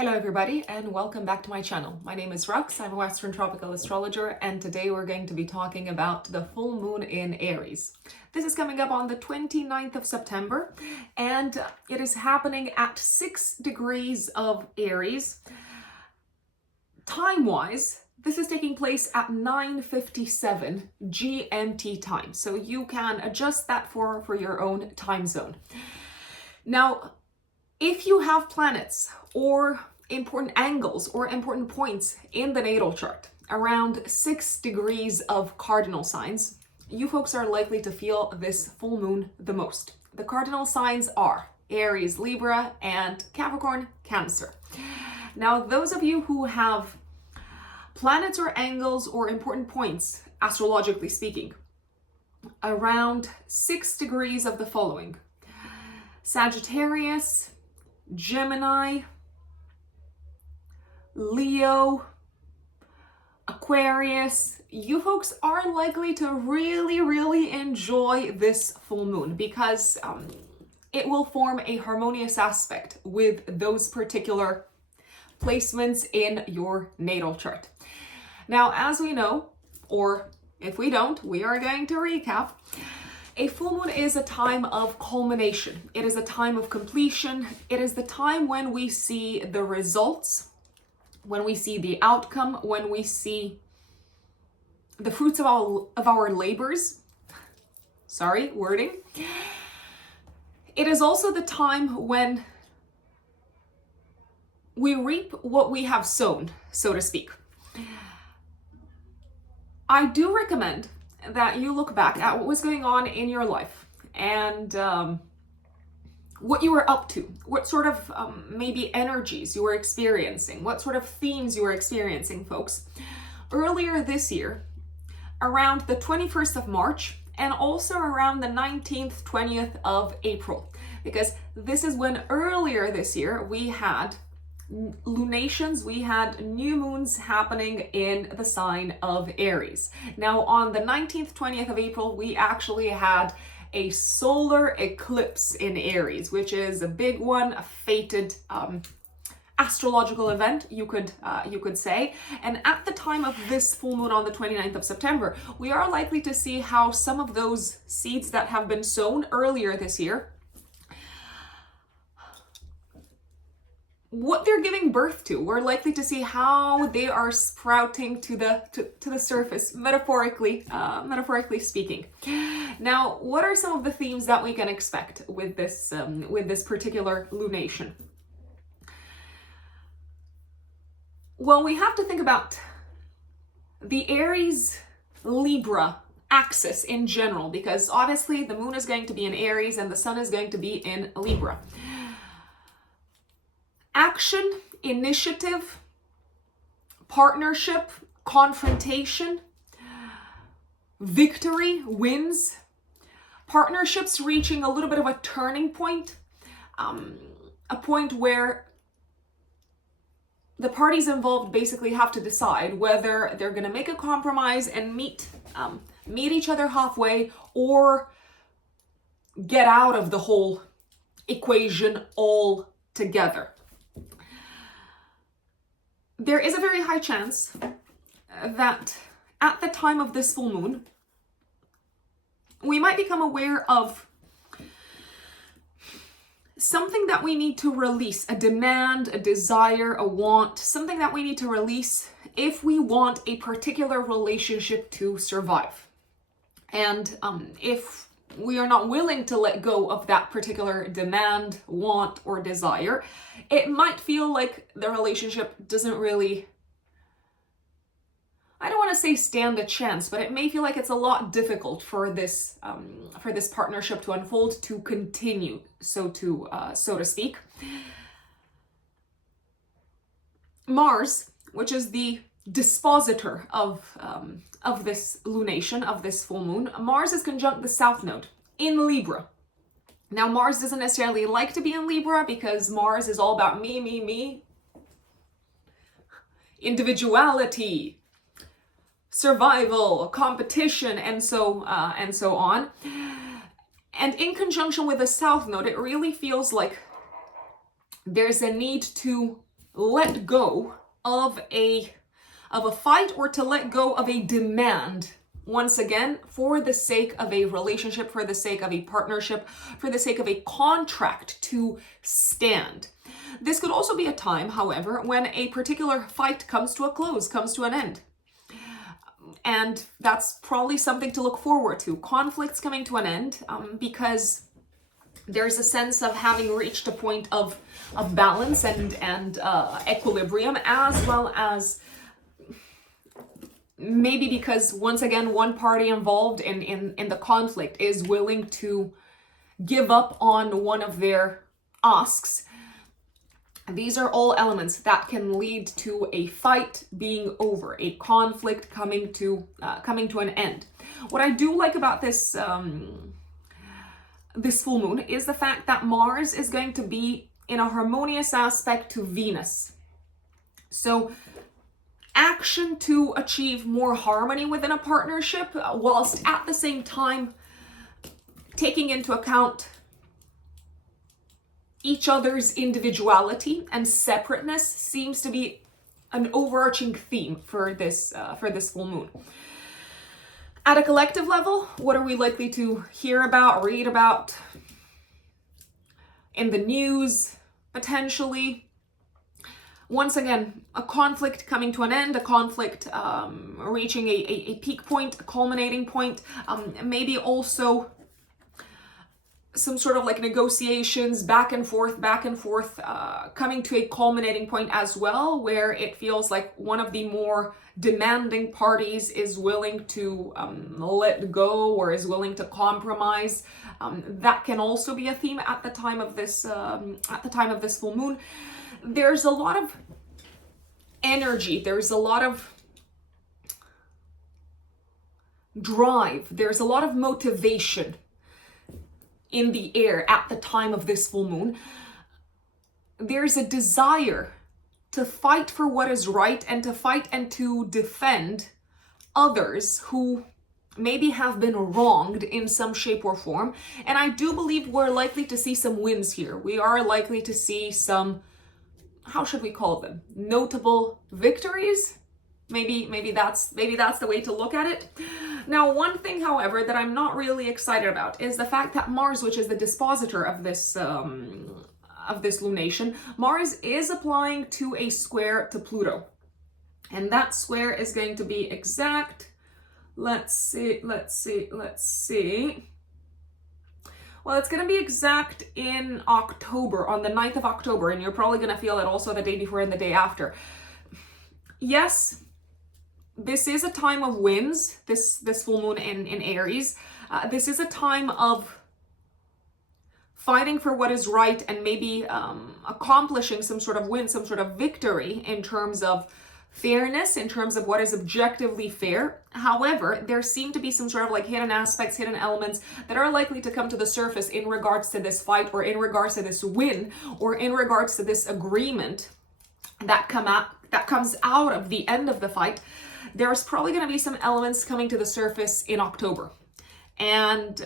Hello everybody and welcome back to my channel. My name is Rux, I'm a Western Tropical Astrologer, and today we're going to be talking about the full moon in Aries. This is coming up on the 29th of September and it is happening at 6 degrees of Aries. Time-wise, this is taking place at 9:57 GMT time, so you can adjust that for your own time zone. Now, if you have planets or important angles or important points in the natal chart around 6 degrees of cardinal signs, you folks are likely to feel this full moon the most. The cardinal signs are Aries, Libra, and Capricorn, Cancer. Now, those of you who have planets or angles or important points, astrologically speaking, around 6 degrees of the following: Sagittarius, Gemini, Leo, Aquarius, you folks are likely to really enjoy this full moon because it will form a harmonious aspect with those particular placements in your natal chart. Now, as we know, or if we don't, we are going to recap. A full moon is a time of culmination. It is a time of completion. It is the time when we see the results, when we see the outcome, when we see the fruits of our labors. Sorry, wording. It is also the time when we reap what we have sown, so to speak. I do recommend that you look back at what was going on in your life and what you were up to, what sort of maybe energies you were experiencing, what sort of themes you were experiencing, folks, earlier this year, around the 21st of March, and also around the 19th, 20th of April, because this is when earlier this year we had lunations, we had new moons happening in the sign of Aries. Now, on the 19th, 20th of April, we actually had a solar eclipse in Aries, which is a big one, a fated astrological event, you could say. And at the time of this full moon on the 29th of September, we are likely to see how some of those seeds that have been sown earlier this year, what they're giving birth to. We're likely to see how they are sprouting to the surface, metaphorically speaking. Now, what are some of the themes that we can expect with this particular lunation? Well, we have to think about the Aries Libra axis in general, because obviously the moon is going to be in Aries and the sun is going to be in Libra. Action, initiative, partnership, confrontation, victory, wins, partnerships reaching a little bit of a turning point, a point where the parties involved basically have to decide whether they're going to make a compromise and meet each other halfway, or get out of the whole equation altogether. There is a very high chance that at the time of this full moon, we might become aware of something that we need to release, a demand, a desire, a want, something that we need to release if we want a particular relationship to survive. And if we are not willing to let go of that particular demand, want, or desire, it might feel like the relationship doesn't really, I don't want to say stand a chance, but it may feel like it's a lot difficult for this partnership to unfold, to continue, so to speak. Mars, which is the dispositor of this lunation, of this full moon, Mars is conjunct the South Node in Libra. Now, Mars doesn't necessarily like to be in Libra because Mars is all about me, individuality, survival, competition, and so on. And in conjunction with the South Node, it really feels like there's a need to let go of a fight or to let go of a demand, once again, for the sake of a relationship, for the sake of a partnership, for the sake of a contract to stand. This could also be a time, however, when a particular fight comes to a close, comes to an end. And that's probably something to look forward to. Conflicts coming to an end, because there's a sense of having reached a point of balance and equilibrium, as well as maybe because, once again, one party involved in the conflict is willing to give up on one of their asks. These are all elements that can lead to a fight being over, a conflict coming to an end. What I do like about this this full moon is the fact that Mars is going to be in a harmonious aspect to Venus. So action to achieve more harmony within a partnership, whilst at the same time taking into account each other's individuality and separateness, seems to be an overarching theme for this full moon. At a collective level, what are we likely to hear about, read about in the news, potentially? Once again, a conflict coming to an end, a conflict reaching a peak point, a culminating point, maybe also some sort of like negotiations back and forth, coming to a culminating point as well, where it feels like one of the more demanding parties is willing to let go or is willing to compromise. That can also be a theme at the time of this full moon. There's a lot of energy, there's a lot of drive, there's a lot of motivation in the air at the time of this full moon. There's a desire to fight for what is right and to fight and to defend others who maybe have been wronged in some shape or form. And I do believe we're likely to see some wins here. We are likely to see some, how should we call them? Notable victories? Maybe that's the way to look at it. Now, one thing, however, that I'm not really excited about is the fact that Mars, which is the dispositor of this lunation, Mars is applying to a square to Pluto, and that square is going to be exact. Let's see. Well, it's going to be exact in October, on the 9th of October, and you're probably going to feel it also the day before and the day after. Yes, this is a time of wins, this full moon in Aries. This is a time of fighting for what is right and maybe accomplishing some sort of win, some sort of victory in terms of fairness, in terms of what is objectively fair. However, there seem to be some sort of like hidden aspects, hidden elements that are likely to come to the surface in regards to this fight, or in regards to this win, or in regards to this agreement that comes out of the end of the fight. There's probably going to be some elements coming to the surface in October, and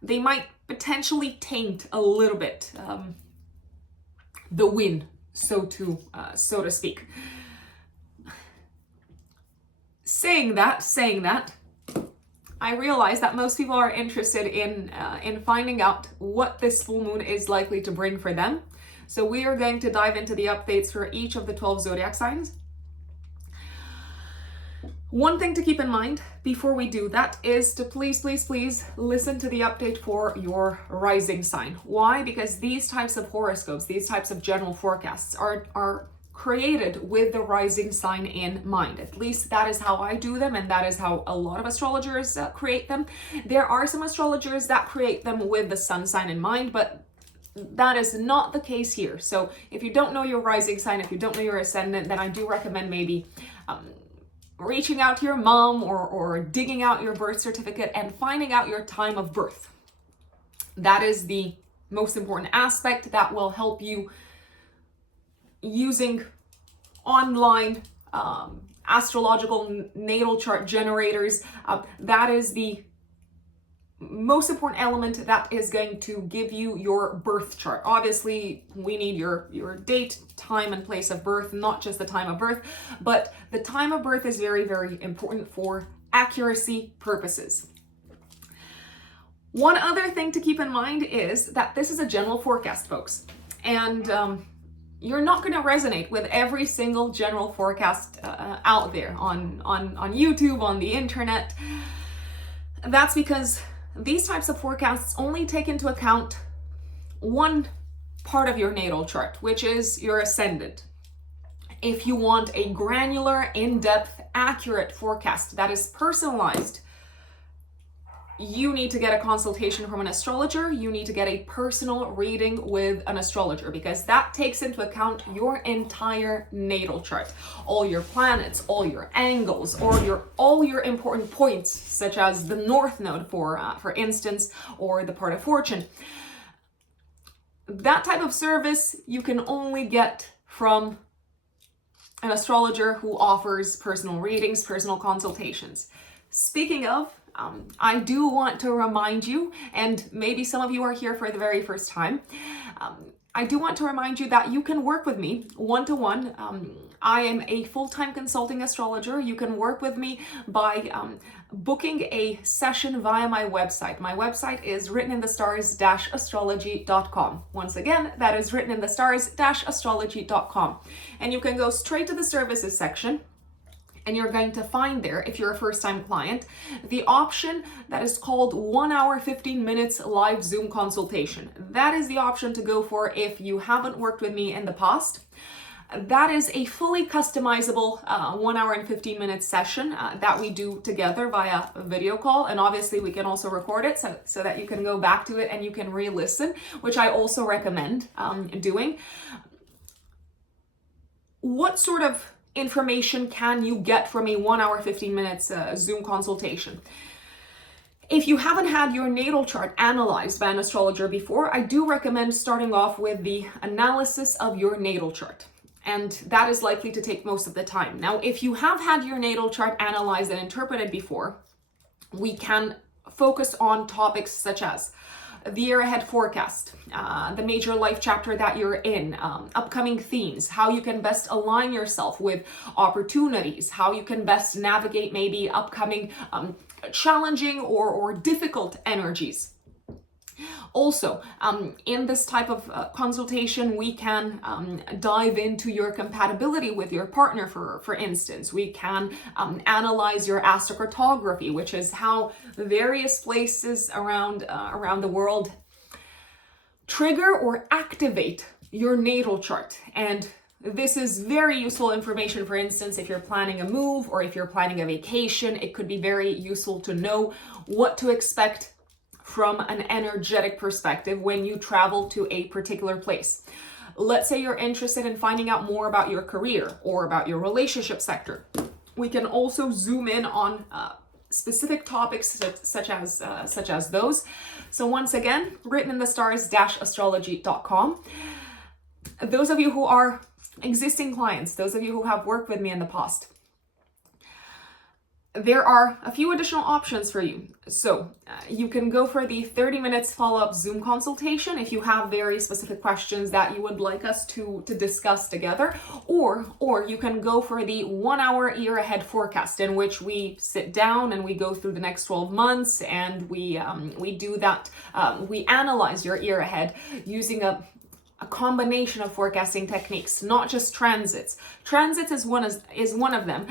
they might potentially taint a little bit the win, so to speak. Saying that, I realize that most people are interested in finding out what this full moon is likely to bring for them. So we are going to dive into the updates for each of the 12 zodiac signs. One thing to keep in mind before we do that is to please listen to the update for your rising sign. Why? Because these types of horoscopes, these types of general forecasts are created with the rising sign in mind. At least that is how I do them, and that is how a lot of astrologers create them. There are some astrologers that create them with the sun sign in mind, but that is not the case here. So if you don't know your rising sign, if you don't know your ascendant, then I do recommend maybe reaching out to your mom or digging out your birth certificate and finding out your time of birth. That is the most important aspect that will help you using online astrological natal chart generators. That is the most important element that is going to give you your birth chart. Obviously, we need your date, time, and place of birth, not just the time of birth, but the time of birth is very, very important for accuracy purposes. One other thing to keep in mind is that this is a general forecast, folks, and you're not going to resonate with every single general forecast out there on YouTube, on the internet. That's because these types of forecasts only take into account one part of your natal chart, which is your ascendant. If you want a granular, in-depth, accurate forecast that is personalized, you need to get a consultation from an astrologer. You need to get a personal reading with an astrologer, because that takes into account your entire natal chart, all your planets, all your angles, or all your important points, such as the North Node, for instance, or the part of fortune. That type of service you can only get from an astrologer who offers personal readings, personal consultations. Speaking of, I do want to remind you, and maybe some of you are here for the very first time, I do want to remind you that you can work with me one-to-one. I am a full-time consulting astrologer. You can work with me by booking a session via my website. My website is writteninthestars-astrology.com. Once again, that is writteninthestars-astrology.com. And you can go straight to the services section, and you're going to find there, if you're a first-time client, the option that is called 1 hour, 15 minutes live Zoom consultation. That is the option to go for if you haven't worked with me in the past. That is a fully customizable 1 hour and 15 minute session that we do together via a video call. And obviously we can also record it so that you can go back to it and you can re-listen, which I also recommend doing. What sort of information can you get from a 1 hour, 15 minutes Zoom consultation? If you haven't had your natal chart analyzed by an astrologer before, I do recommend starting off with the analysis of your natal chart. And that is likely to take most of the time. Now, if you have had your natal chart analyzed and interpreted before, we can focus on topics such as the year ahead forecast, the major life chapter that you're in, upcoming themes, how you can best align yourself with opportunities, how you can best navigate maybe upcoming challenging or difficult energies. Also, in this type of consultation, we can dive into your compatibility with your partner, for instance. We can analyze your astrocartography, which is how various places around the world trigger or activate your natal chart. And this is very useful information. For instance, if you're planning a move or if you're planning a vacation, it could be very useful to know what to expect from an energetic perspective when you travel to a particular place. Let's say you're interested in finding out more about your career or about your relationship sector. We can also zoom in on specific topics such as those. So once again, writteninthestars-astrology.com. Those of you who are existing clients, those of you who have worked with me in the past, there are a few additional options for you. So you can go for the 30 minutes follow-up Zoom consultation if you have very specific questions that you would like us to discuss together, or you can go for the 1 hour year ahead forecast, in which we sit down and we go through the next 12 months and we do that. We analyze your year ahead using a combination of forecasting techniques, not just transits. Transits is one of them,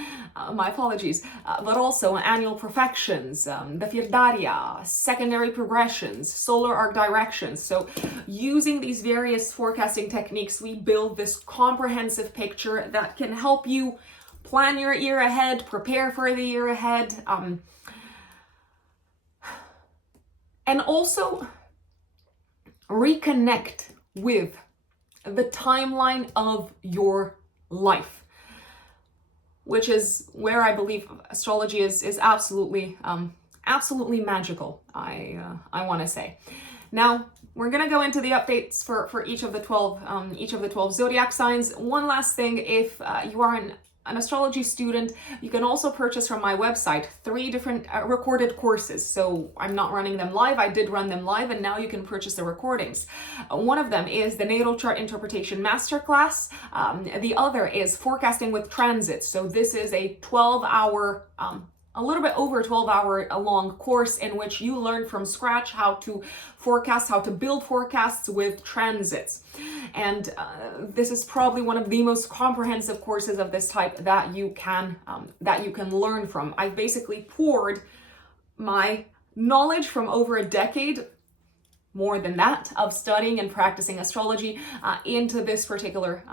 my apologies, but also annual perfections, the Firdaria, secondary progressions, solar arc directions. So using these various forecasting techniques, we build this comprehensive picture that can help you plan your year ahead, prepare for the year ahead, and also reconnect with the timeline of your life, which is where I believe astrology is absolutely magical. I want to say. Now we're gonna go into the updates for each of the 12 zodiac signs. One last thing: if you are an an astrology student, you can also purchase from my website 3 different recorded courses. So I'm not running them live. I did run them live, and now you can purchase the recordings. One of them is the Natal Chart Interpretation Masterclass. The other is Forecasting with Transits. So this is a 12-hour a little bit over 12-hour long course in which you learn from scratch how to forecast, how to build forecasts with transits. And this is probably one of the most comprehensive courses of this type that you can learn from. I've basically poured my knowledge from over a decade, more than that, of studying and practicing astrology into this particular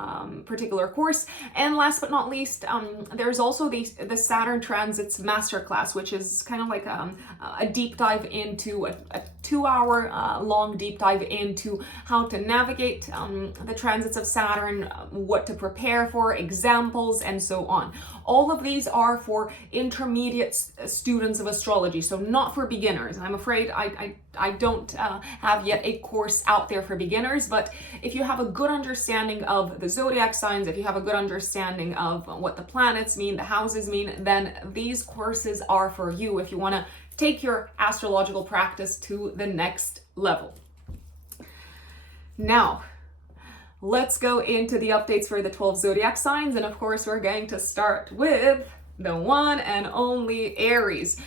course. And last but not least, there's also the Saturn Transits Masterclass, which is kind of like a deep dive into a 2-hour long deep dive into how to navigate the transits of Saturn, what to prepare for, examples, and so on. All of these are for intermediate students of astrology, so not for beginners. I'm afraid I don't have yet a course out there for beginners, but if you have a good understanding of the zodiac signs, if you have a good understanding of what the planets mean, the houses mean, then these courses are for you if you want to take your astrological practice to the next level. Now, let's go into the updates for the 12 zodiac signs, and of course we're going to start with the one and only Aries.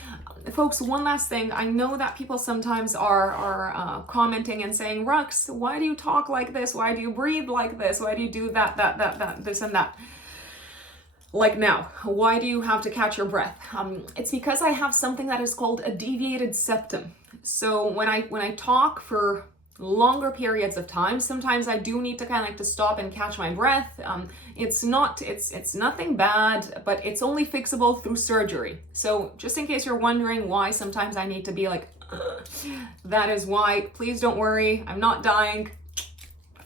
Folks, one last thing. I know that people sometimes are commenting and saying, Rux, why do you talk like this? Why do you breathe like this? Why do you do that, this and that? Like now, why do you have to catch your breath? It's because I have something that is called a deviated septum. So when I talk for longer periods of time, sometimes I do need to kind of like to stop and catch my breath. It's nothing bad, but it's only fixable through surgery. So just in case you're wondering why sometimes I need to be like, that is why. Please don't worry, I'm not dying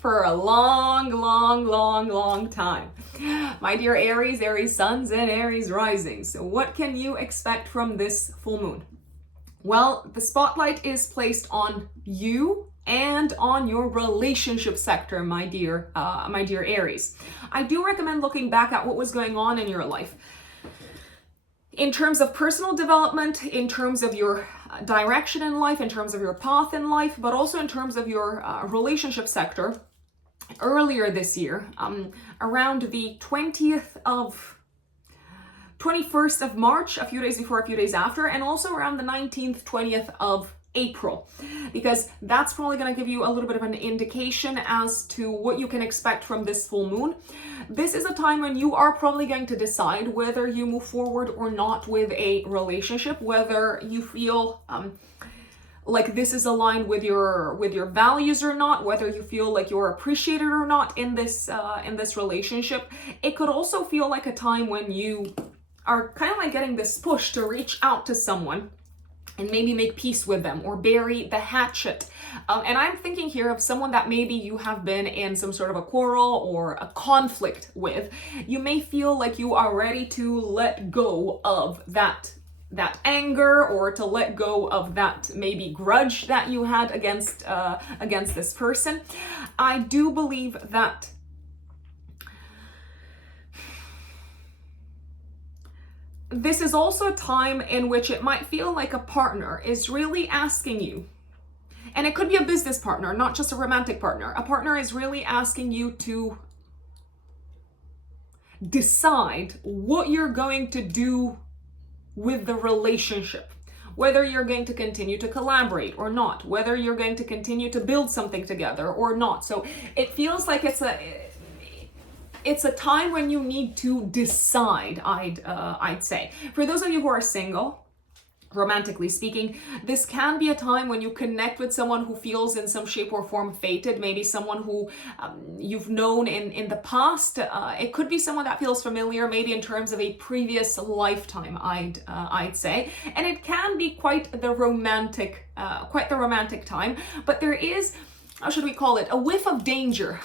for a long time. My dear Aries, Aries suns, and Aries risings. So what can you expect from this full moon? Well, the spotlight is placed on you and on your relationship sector, my dear Aries. I do recommend looking back at what was going on in your life in terms of personal development, in terms of your direction in life, in terms of your path in life, but also in terms of your relationship sector. Earlier this year, around the 21st of March, a few days before, a few days after, and also around the 19th, 20th of April, because that's probably going to give you a little bit of an indication as to what you can expect from this full moon. This is a time when you are probably going to decide whether you move forward or not with a relationship, whether you feel like this is aligned with your values or not, whether you feel like you're appreciated or not in this relationship. It could also feel like a time when you are kind of like getting this push to reach out to someone and maybe make peace with them or bury the hatchet. And I'm thinking here of someone that maybe you have been in some sort of a quarrel or a conflict with. You may feel like you are ready to let go of that anger, or to let go of that maybe grudge that you had against this person. I do believe that this is also a time in which it might feel like a partner is really asking you, and it could be a business partner, not just a romantic partner. A partner is really asking you to decide what you're going to do with the relationship, whether you're going to continue to collaborate or not, whether you're going to continue to build something together or not. So it feels like it's a time when you need to decide, I'd say. For those of you who are single, romantically speaking, this can be a time when you connect with someone who feels in some shape or form fated, maybe someone who you've known in the past. It could be someone that feels familiar, maybe in terms of a previous lifetime, I'd say. And it can be quite the romantic time, but there is, how should we call it, a whiff of danger.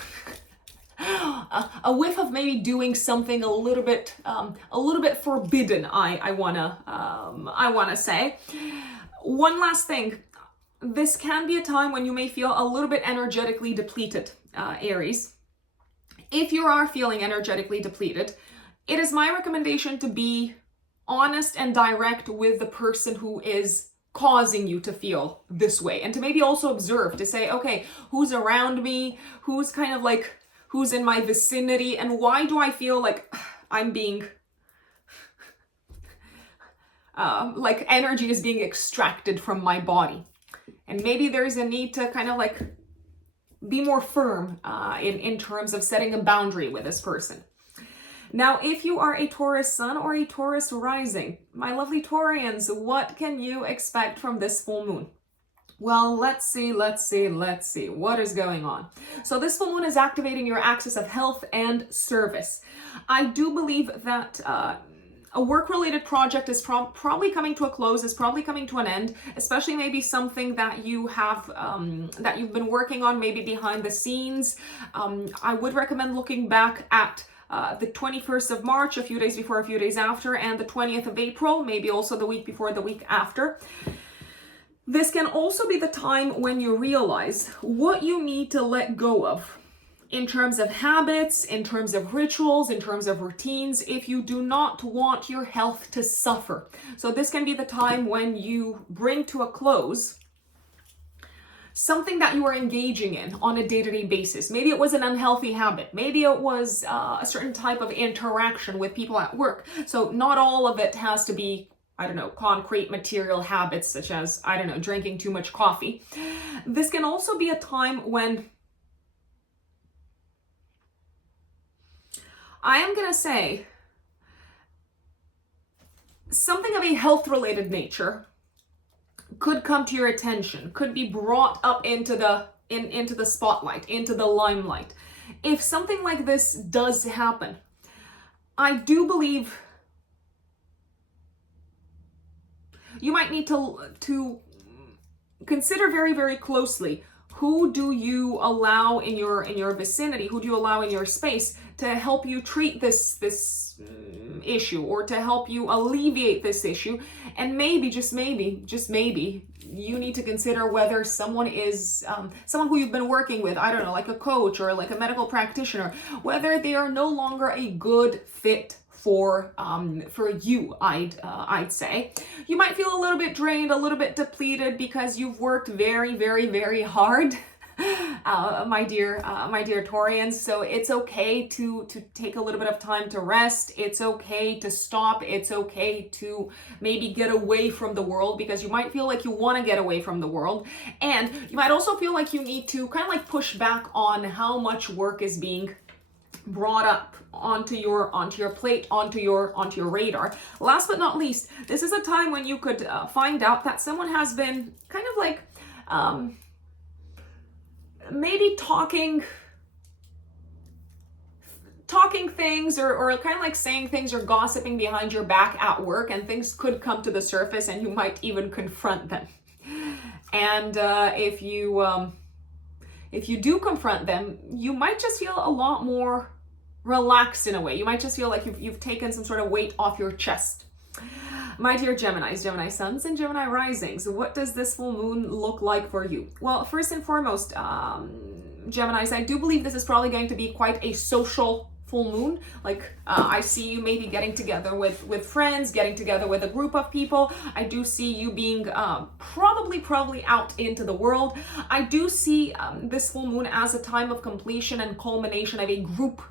A whiff of maybe doing something a little bit forbidden. I wanna say. One last thing. This can be a time when you may feel a little bit energetically depleted, Aries. If you are feeling energetically depleted, it is my recommendation to be honest and direct with the person who is causing you to feel this way, and to maybe also observe, to say, okay, who's around me, who's kind of like, who's in my vicinity, and why do I feel like I'm being like energy is being extracted from my body. And maybe there's a need to kind of like be more firm in terms of setting a boundary with this person. Now, if you are a Taurus sun or a Taurus rising, my lovely Taurians, what can you expect from this full moon? Well, let's see. What is going on? So this full moon is activating your axis of health and service. I do believe that a work-related project is probably coming to a close, is probably coming to an end, especially maybe something that you have, that you've been working on, maybe behind the scenes. I would recommend looking back at the 21st of March, a few days before, a few days after, and the 20th of April, maybe also the week before, the week after. This can also be the time when you realize what you need to let go of in terms of habits, in terms of rituals, in terms of routines, if you do not want your health to suffer. So this can be the time when you bring to a close something that you are engaging in on a day-to-day basis. Maybe it was an unhealthy habit. Maybe it was a certain type of interaction with people at work. So not all of it has to be, I don't know, concrete material habits such as, I don't know, drinking too much coffee. This can also be a time when I am going to say something of a health-related nature could come to your attention, could be brought up into the spotlight, into the limelight. If something like this does happen, I do believe you might need to consider very, very closely, who do you allow in your vicinity, who do you allow in your space to help you treat this issue, or to help you alleviate this issue. And maybe, just maybe, you need to consider whether someone is someone who you've been working with, I don't know, like a coach or like a medical practitioner, whether they are no longer a good fit for you. I'd say you might feel a little bit drained, a little bit depleted, because you've worked very, very, very hard, my dear Taurians. So it's okay to take a little bit of time to rest. It's okay to stop. It's okay to maybe get away from the world, because you might feel like you want to get away from the world, and you might also feel like you need to kind of like push back on how much work is being brought up onto your plate, onto your radar. Last but not least, this is a time when you could find out that someone has been kind of like maybe talking things, or kind of like saying things or gossiping behind your back at work, and things could come to the surface and you might even confront them. And if you do confront them, you might just feel a lot more relaxed in a way. You might just feel like you've taken some sort of weight off your chest. My dear Geminis, Gemini suns and Gemini risings, what does this full moon look like for you? Well, first and foremost, Geminis, I do believe this is probably going to be quite a social full moon. Like I see you maybe getting together with friends, getting together with a group of people. I do see you being probably out into the world. I do see this full moon as a time of completion and culmination of a group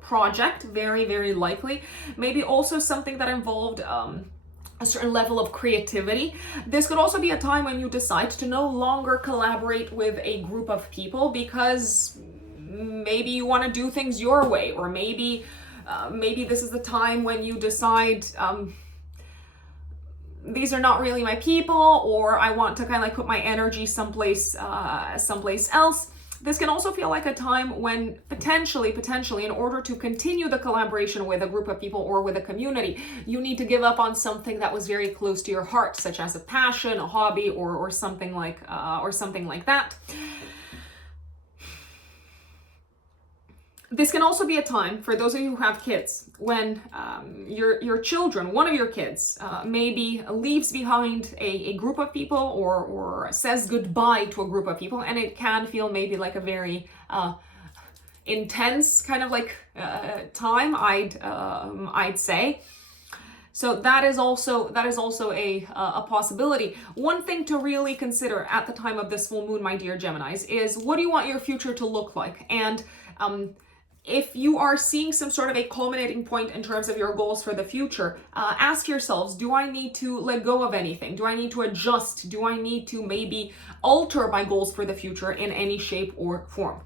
project, very, very likely. Maybe also something that involved a certain level of creativity. This could also be a time when you decide to no longer collaborate with a group of people, because maybe you want to do things your way, or maybe this is the time when you decide these are not really my people, or I want to kind of like put my energy someplace else. This can also feel like a time when potentially, in order to continue the collaboration with a group of people or with a community, you need to give up on something that was very close to your heart, such as a passion, a hobby, or something like that. This can also be a time, for those of you who have kids, when your children, one of your kids, maybe leaves behind a group of people, or says goodbye to a group of people, and it can feel maybe like a very intense kind of like time, I'd say. So that is also a possibility. One thing to really consider at the time of this full moon, my dear Geminis, is what do you want your future to look like? And if you are seeing some sort of a culminating point in terms of your goals for the future, ask yourselves, do I need to let go of anything? Do I need to adjust? Do I need to maybe alter my goals for the future in any shape or form?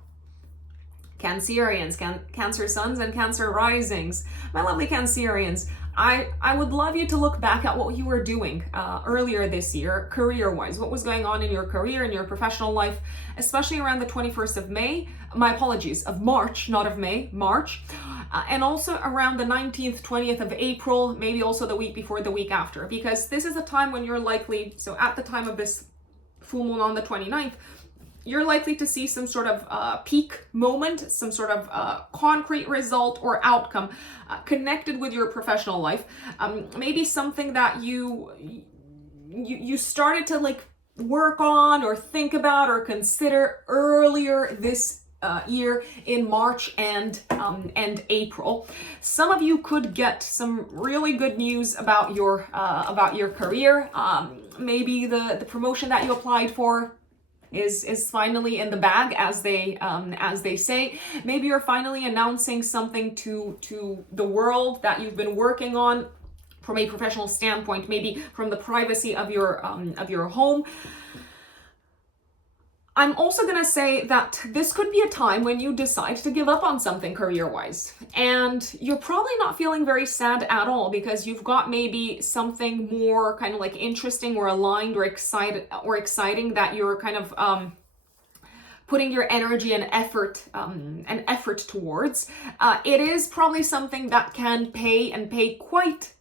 Cancerians, Cancer suns and Cancer risings. My lovely Cancerians, I would love you to look back at what you were doing earlier this year, career-wise. What was going on in your career, in your professional life, especially around the 21st of May. My apologies, of March, not of May, March. And also around the 19th, 20th of April, maybe also the week before, the week after. Because this is a time when you're likely, so at the time of this full moon on the 29th, you're likely to see some sort of peak moment, some sort of concrete result or outcome connected with your professional life. Maybe something that you started to like work on or think about or consider earlier this year in March and April. Some of you could get some really good news about your career. Maybe the promotion that you applied for is finally in the bag, as they say. Maybe you're finally announcing something to the world that you've been working on from a professional standpoint, maybe from the privacy of your home. I'm also going to say that this could be a time when you decide to give up on something career-wise. And you're probably not feeling very sad at all because you've got maybe something more kind of like interesting or aligned or exciting that you're kind of putting your energy and effort towards. It is probably something that can pay quite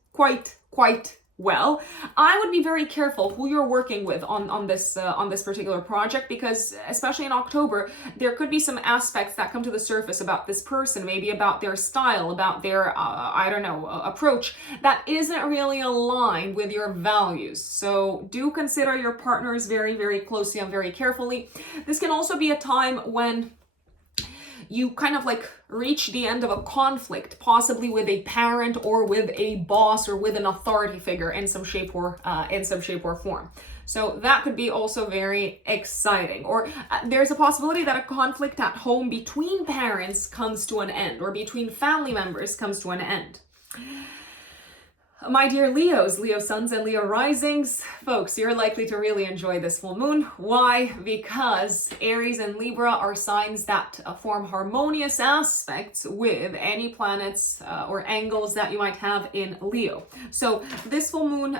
well. I would be very careful who you're working with on this particular project, because especially in October, there could be some aspects that come to the surface about this person, maybe about their style, about their, approach that isn't really aligned with your values. So do consider your partners very, very closely and very carefully. This can also be a time when you kind of like reach the end of a conflict, possibly with a parent or with a boss or with an authority figure in some shape or form. So that could be also very exciting. Or there's a possibility that a conflict at home between parents comes to an end, or between family members comes to an end. My dear Leos, Leo suns and Leo risings, folks, you're likely to really enjoy this full moon. Why? Because Aries and Libra are signs that form harmonious aspects with any planets or angles that you might have in Leo. So this full moon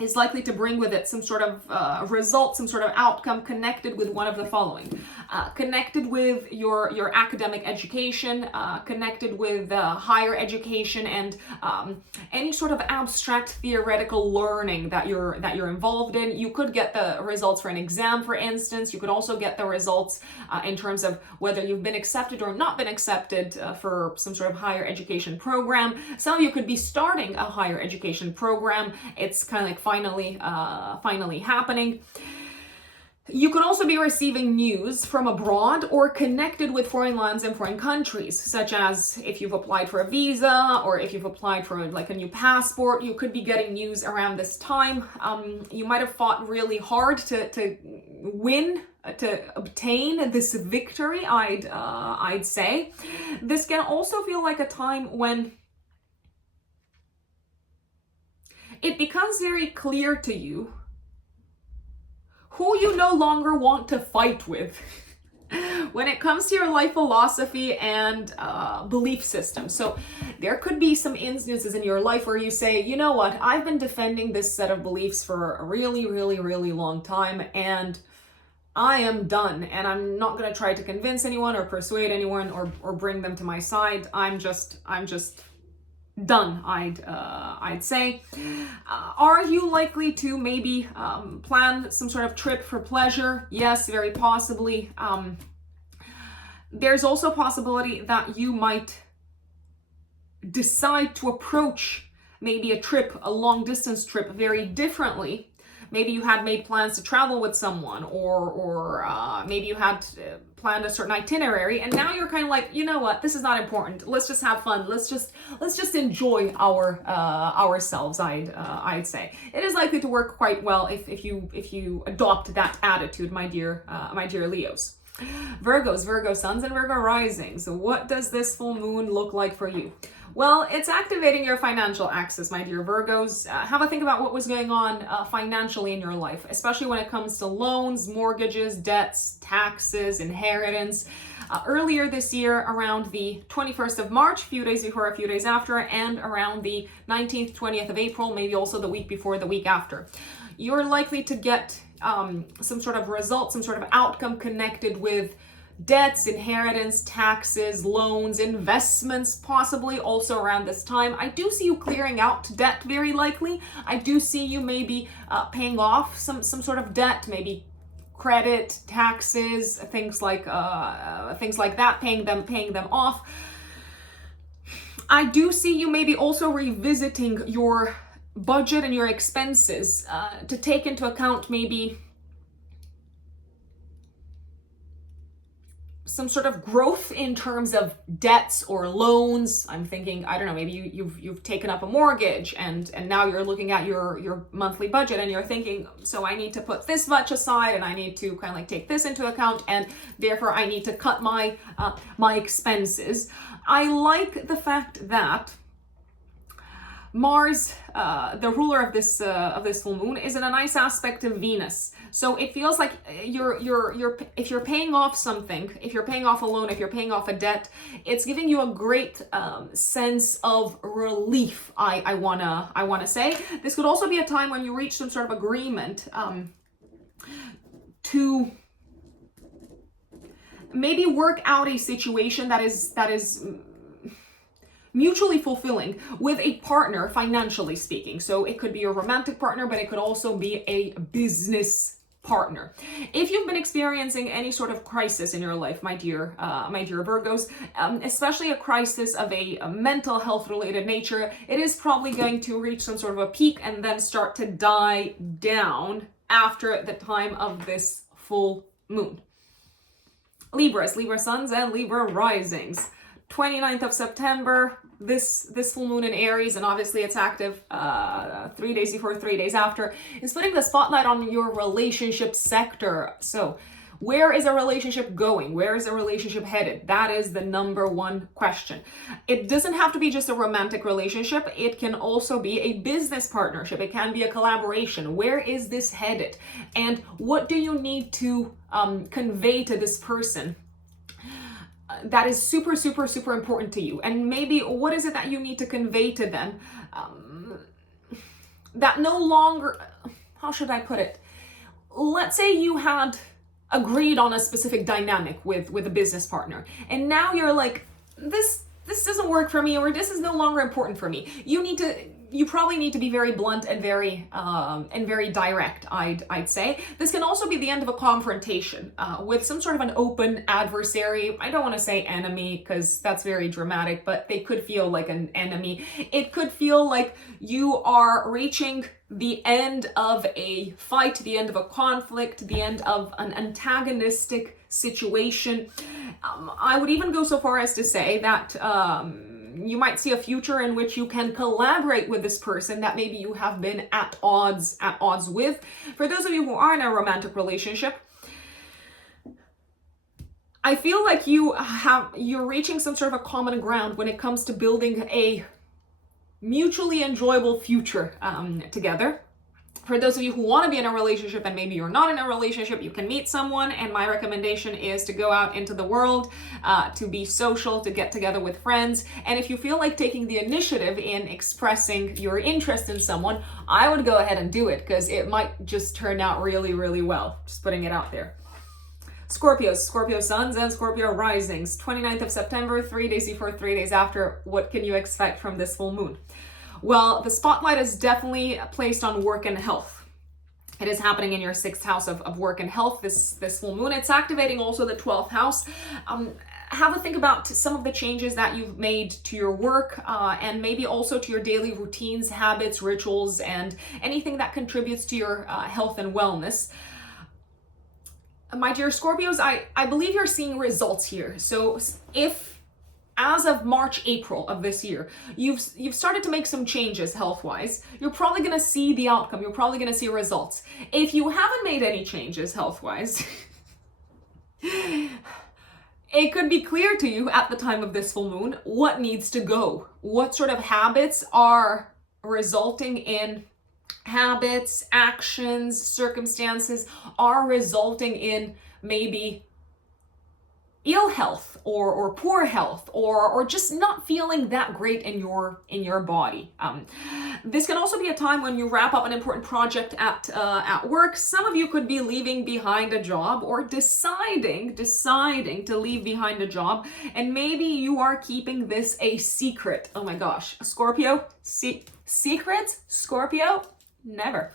is likely to bring with it some sort of result, some sort of outcome connected with one of the following. Connected with your academic education, connected with higher education and any sort of abstract theoretical learning that you're involved in. You could get the results for an exam, for instance. You could also get the results in terms of whether you've been accepted or not been accepted for some sort of higher education program. Some of you could be starting a higher education program. It's kind of like finally happening. You could also be receiving news from abroad or connected with foreign lands and foreign countries, such as if you've applied for a visa or if you've applied for like a new passport. You could be getting news around this time. You might have fought really hard to win, to obtain this victory, I'd say. This can also feel like a time when it becomes very clear to you who you no longer want to fight with when it comes to your life philosophy and belief system. So there could be some instances in your life where you say, you know what, I've been defending this set of beliefs for a really, really, really long time, and I am done, and I'm not going to try to convince anyone or persuade anyone or bring them to my side. I'm just done, I'd say. Are you likely to maybe plan some sort of trip for pleasure? Yes, very possibly. There's also a possibility that you might decide to approach maybe a trip, a long distance trip, very differently. maybe you had made plans to travel with someone, or maybe you had planned a certain itinerary, and now you're kind of like, you know what, this is not important. Let's just have fun. Let's just enjoy ourselves. I'd say it is likely to work quite well if you adopt that attitude, my dear Leos. Virgos, Virgo suns and Virgo risings. So what does this full moon look like for you? Well, it's activating your financial axis, my dear Virgos. Have a think about what was going on financially in your life, especially when it comes to loans, mortgages, debts, taxes, inheritance. Earlier this year, around the 21st of March, a few days before, a few days after, and around the 19th, 20th of April, maybe also the week before, the week after. You're likely to get some sort of result, some sort of outcome connected with debts, inheritance, taxes, loans, investments, possibly also around this time. I do see you clearing out debt, very likely. I do see you maybe paying off some sort of debt, maybe credit, taxes, things like that, paying them off. I do see you maybe also revisiting your budget and your expenses to take into account maybe some sort of growth in terms of debts or loans. I'm thinking, I don't know, maybe you've taken up a mortgage and now you're looking at your monthly budget and you're thinking, so I need to put this much aside and I need to kind of like take this into account, and therefore I need to cut my expenses. I like the fact that Mars, the ruler of this full moon, is in a nice aspect of Venus. So it feels like if you're paying off something, if you're paying off a loan, if you're paying off a debt, it's giving you a great sense of relief. I wanna say this could also be a time when you reach some sort of agreement to maybe work out a situation that is mutually fulfilling with a partner, financially speaking. So it could be a romantic partner, but it could also be a business partner. If you've been experiencing any sort of crisis in your life, my dear Virgos, especially a crisis of a mental health related nature, it is probably going to reach some sort of a peak and then start to die down after the time of this full moon. Libras, Libra suns and Libra risings. 29th of September, this full moon in Aries, and obviously it's active 3 days before, 3 days after, is putting the spotlight on your relationship sector. So where is a relationship going? Where is a relationship headed? That is the number one question. It doesn't have to be just a romantic relationship. It can also be a business partnership. It can be a collaboration. Where is this headed? And what do you need to convey to this person that is super, super, super important to you? And maybe what is it that you need to convey to them that no longer, how should I put it? Let's say you had agreed on a specific dynamic with a business partner, and now you're like, this doesn't work for me, or this is no longer important for me. You probably need to be very blunt and very direct, I'd say. This can also be the end of a confrontation with some sort of an open adversary. I don't want to say enemy because that's very dramatic, but they could feel like an enemy. It could feel like you are reaching the end of a fight, the end of a conflict, the end of an antagonistic situation. I would even go so far as to say that you might see a future in which you can collaborate with this person that maybe you have been at odds with. For those of you who are in a romantic relationship, I feel like you're reaching some sort of a common ground when it comes to building a mutually enjoyable future together. For those of you who want to be in a relationship and maybe you're not in a relationship, you can meet someone, and my recommendation is to go out into the world, to be social, to get together with friends. And if you feel like taking the initiative in expressing your interest in someone, I would go ahead and do it, because it might just turn out really, really well. Just putting it out there. Scorpios, Scorpio suns and Scorpio risings. 29th of September, 3 days before, 3 days after. What can you expect from this full moon? Well, the spotlight is definitely placed on work and health. It is happening in your 6th house of work and health, this full moon. It's activating also the 12th house. have a think about some of the changes that you've made to your work and maybe also to your daily routines, habits, rituals, and anything that contributes to your health and wellness. My dear Scorpios, I believe you're seeing results here. So if as of March, April of this year, you've started to make some changes health-wise, you're probably going to see the outcome. You're probably going to see results. If you haven't made any changes health-wise, it could be clear to you at the time of this full moon what needs to go. What sort of habits are resulting in habits, actions, circumstances are resulting in maybe ill health or poor health or just not feeling that great in your body. This can also be a time when you wrap up an important project at work. Some of you could be leaving behind a job or deciding to leave behind a job, and maybe you are keeping this a secret. Oh my gosh, Scorpio, secrets, Scorpio, never.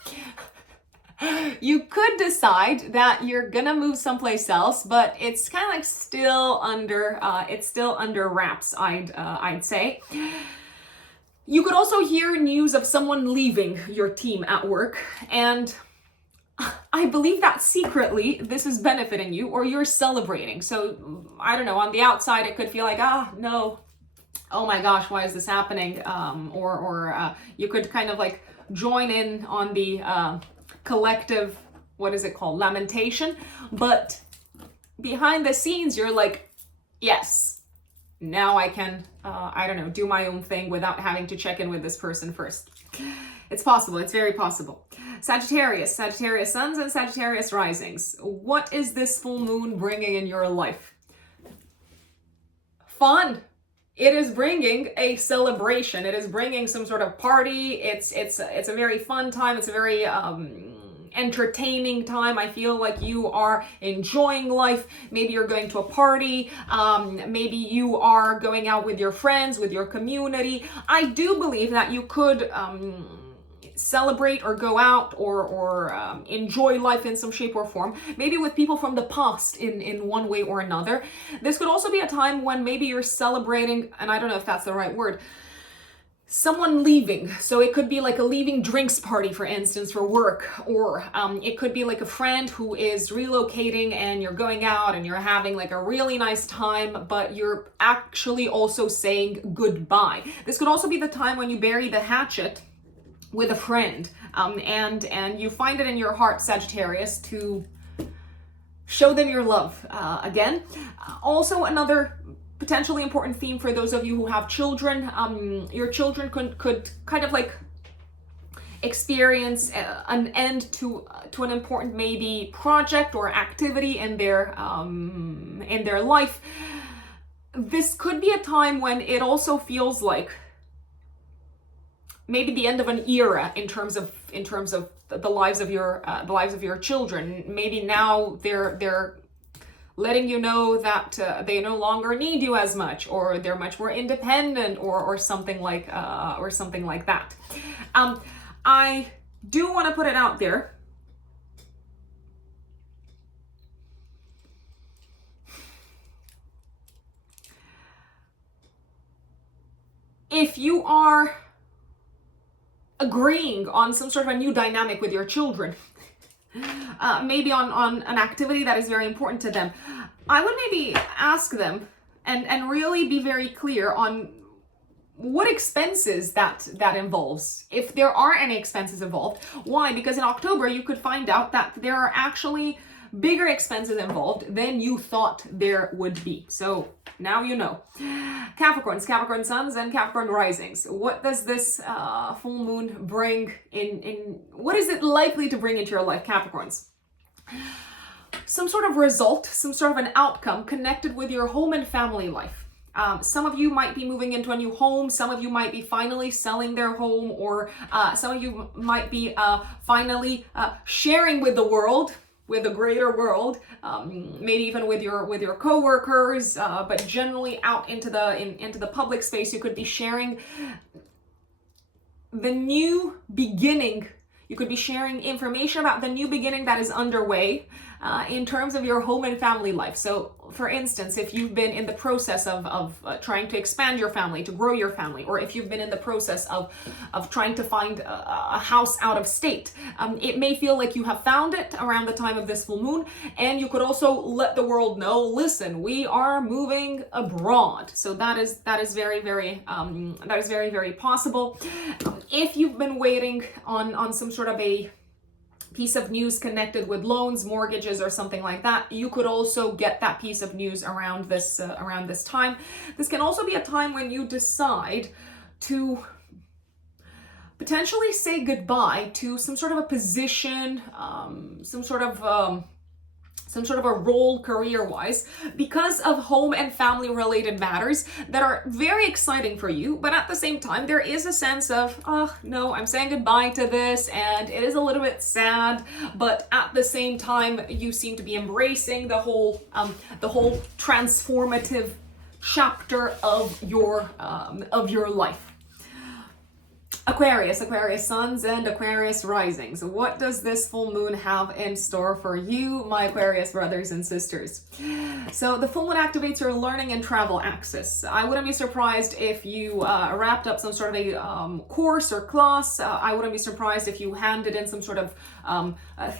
You could decide that you're gonna move someplace else, but it's kind of like still under wraps, I'd say. You could also hear news of someone leaving your team at work, and I believe that secretly this is benefiting you or you're celebrating. So I don't know, on the outside it could feel like, no, oh my gosh, why is this happening? Or you could kind of like join in on the collective, what is it called, lamentation, but behind the scenes you're like, yes, now I can I don't know, do my own thing without having to check in with this person first. It's possible. It's very possible. Sagittarius suns and Sagittarius risings. What is this full moon bringing in your life? Fun. It is bringing a celebration. It is bringing some sort of party. It's a very fun time. It's a very entertaining time. I feel like you are enjoying life. Maybe you're going to a party. Maybe you are going out with your friends, with your community. I do believe that you could celebrate or go out or enjoy life in some shape or form, maybe with people from the past in one way or another. This could also be a time when maybe you're celebrating, and I don't know if that's the right word, someone leaving. So it could be like a leaving drinks party, for instance, for work, or it could be like a friend who is relocating and you're going out and you're having like a really nice time, but you're actually also saying goodbye. This could also be the time when you bury the hatchet with a friend, and you find it in your heart, Sagittarius, to show them your love again. Also, another potentially important theme for those of you who have children, your children could kind of like experience an end to an important maybe project or activity in their life. This could be a time when it also feels like maybe the end of an era in terms of the lives of your children. Maybe now they're letting you know that they no longer need you as much, or they're much more independent, or something like that. I do want to put it out there. If you are agreeing on some sort of a new dynamic with your children, maybe on an activity that is very important to them, I would maybe ask them and really be very clear on what expenses that involves, if there are any expenses involved. Why? Because in October you could find out that there are actually bigger expenses involved than you thought there would be. So now you know. Capricorns, Capricorn suns and Capricorn risings. What does this full moon bring in what is it likely to bring into your life, Capricorns? Some sort of result, some sort of an outcome connected with your home and family life. Some of you might be moving into a new home. Some of you might be finally selling their home, or some of you might be finally sharing with the world, with the greater world, maybe even with your coworkers, but generally out into the public space. You could be sharing the new beginning. You could be sharing information about the new beginning that is underway. in terms of your home and family life. So for instance, if you've been in the process of trying to expand your family, to grow your family, or if you've been in the process of trying to find a house out of state, it may feel like you have found it around the time of this full moon. And you could also let the world know, listen, we are moving abroad. So that is very, very possible. If you've been waiting on some sort of a piece of news connected with loans, mortgages, or something like that, you could also get that piece of news around this time. This can also be a time when you decide to potentially say goodbye to some sort of a position, some sort of a role career-wise, because of home and family-related matters that are very exciting for you. But at the same time, there is a sense of, oh no, I'm saying goodbye to this, and it is a little bit sad. But at the same time, you seem to be embracing the whole transformative chapter of your life. Aquarius suns and Aquarius risings. What does this full moon have in store for you, my Aquarius brothers and sisters? So the full moon activates your learning and travel axis. I wouldn't be surprised if you wrapped up some sort of a course or class. I wouldn't be surprised if you handed in some sort of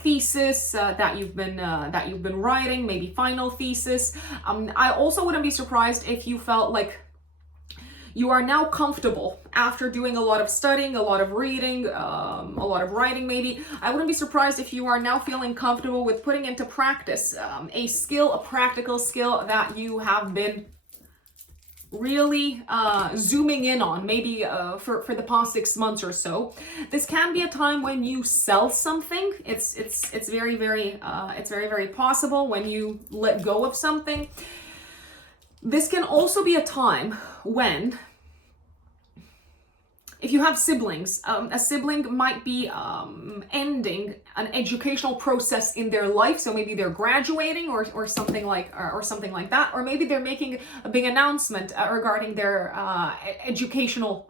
thesis that you've been writing, maybe final thesis. I also wouldn't be surprised if you felt like you are now comfortable after doing a lot of studying, a lot of reading, a lot of writing maybe. I wouldn't be surprised if you are now feeling comfortable with putting into practice a practical skill that you have been really zooming in on, maybe for the past 6 months or so. This can be a time when you sell something. It's very, very possible when you let go of something. This can also be a time when, if you have siblings, a sibling might be ending an educational process in their life. So maybe they're graduating or something like that, or maybe they're making a big announcement regarding their educational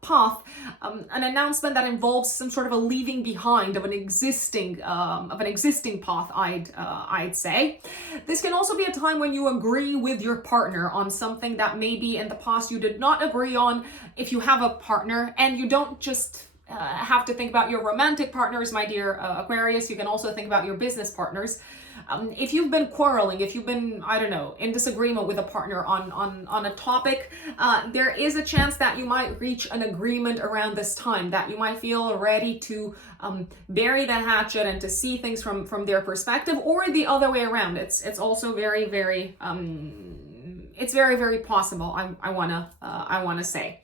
path, an announcement that involves some sort of a leaving behind of an existing path, I'd say. This can also be a time when you agree with your partner on something that maybe in the past you did not agree on, if you have a partner. And you don't just have to think about your romantic partners, my dear Aquarius. You can also think about your business partners. If you've been quarreling, if you've been, I don't know, in disagreement with a partner on a topic, there is a chance that you might reach an agreement around this time, that you might feel ready to bury the hatchet and to see things from their perspective, or the other way around. It's also very, very possible, I wanna say.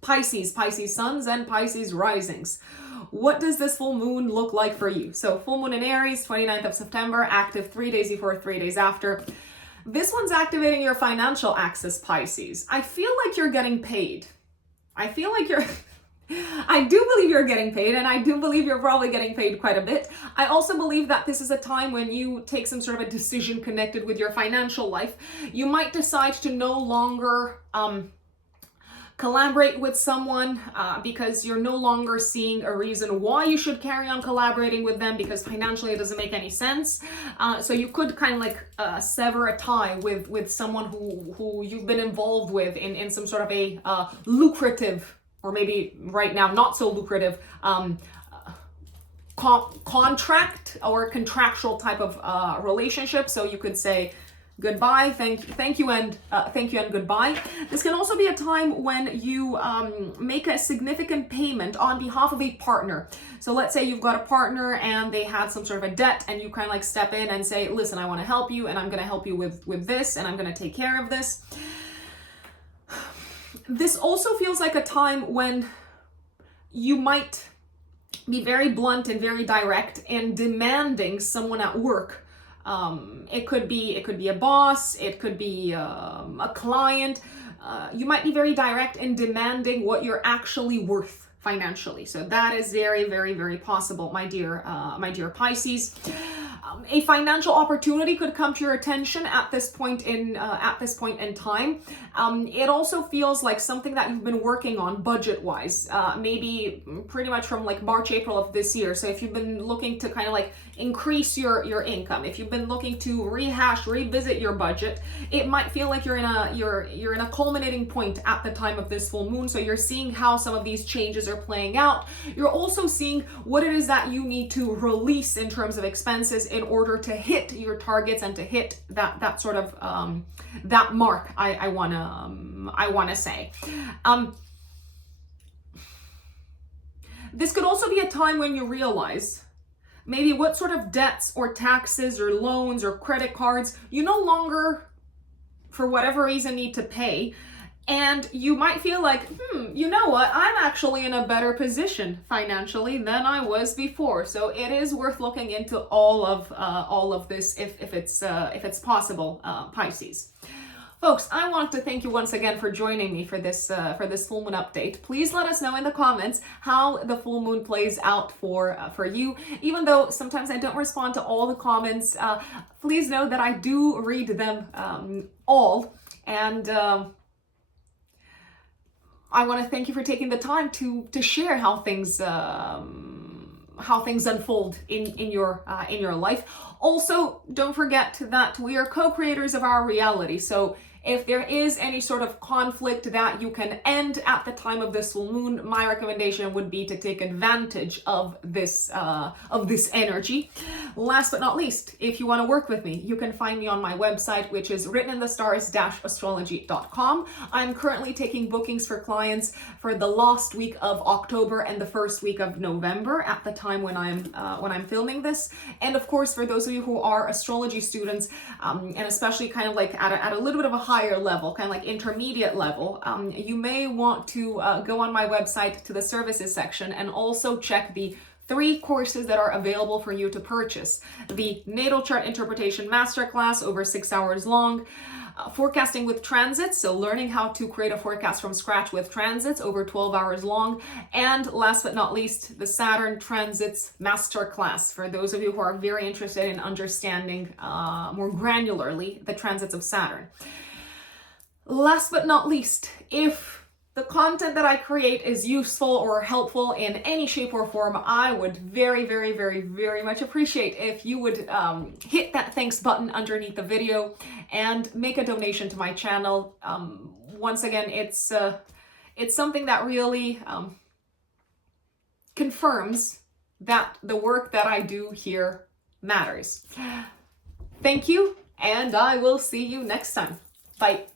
Pisces suns and Pisces risings. What does this full moon look like for you? So full moon in Aries, 29th of September, active 3 days before, 3 days after. This one's activating your financial axis, Pisces. I feel like you're getting paid. I do believe you're getting paid, and I do believe you're probably getting paid quite a bit. I also believe that this is a time when you take some sort of a decision connected with your financial life. You might decide to no longer collaborate with someone because you're no longer seeing a reason why you should carry on collaborating with them, because financially it doesn't make any sense. So you could kind of like sever a tie with someone who you've been involved with in some sort of a lucrative, or maybe right now not so lucrative, contract or contractual type of relationship. So you could say goodbye, thank you and goodbye. This can also be a time when you make a significant payment on behalf of a partner. So let's say you've got a partner and they had some sort of a debt, and you kind of like step in and say, listen, I want to help you, and I'm going to help you with this, and I'm going to take care of this. This also feels like a time when you might be very blunt and very direct in demanding someone at work. It could be a boss, it could be a client. You might be very direct in demanding what you're actually worth financially. So that is very, very, very possible, my dear Pisces. A financial opportunity could come to your attention at this point in time. It also feels like something that you've been working on budget-wise, maybe pretty much from like March, April of this year. So if you've been looking to kind of like increase your income, if you've been looking to revisit your budget, it might feel like you're in a culminating point at the time of this full moon. So you're seeing how some of these changes are playing out. You're also seeing what it is that you need to release in terms of expenses in order to hit your targets and to hit that sort of that mark. I wanna say. This could also be a time when you realize maybe what sort of debts or taxes or loans or credit cards you no longer, for whatever reason, need to pay. And you might feel like, you know what, I'm actually in a better position financially than I was before. So it is worth looking into all of this if it's possible, Pisces. Folks, I want to thank you once again for joining me for this full moon update. Please let us know in the comments how the full moon plays out for you. Even though sometimes I don't respond to all the comments, please know that I do read them all, and I want to thank you for taking the time to share how things unfold in your life. Also, don't forget that we are co-creators of our reality. So if there is any sort of conflict that you can end at the time of this full moon, my recommendation would be to take advantage of this energy. Last but not least, if you want to work with me, you can find me on my website, which is writteninthestars-astrology.com. I'm currently taking bookings for clients for the last week of October and the first week of November at the time when I'm filming this. And of course, for those of you who are astrology students, and especially kind of like at a little bit of a higher level, kind of like intermediate level, you may want to go on my website to the services section and also check the 3 courses that are available for you to purchase. The Natal Chart Interpretation Masterclass, over 6 hours long. Forecasting with transits, so learning how to create a forecast from scratch with transits, over 12 hours long. And last but not least, the Saturn Transits Masterclass, for those of you who are very interested in understanding more granularly the transits of Saturn. Last but not least, if the content that I create is useful or helpful in any shape or form, I would very, very, very, very much appreciate if you would hit that thanks button underneath the video and make a donation to my channel. Once again, it's something that really confirms that the work that I do here matters. Thank you, and I will see you next time. Bye.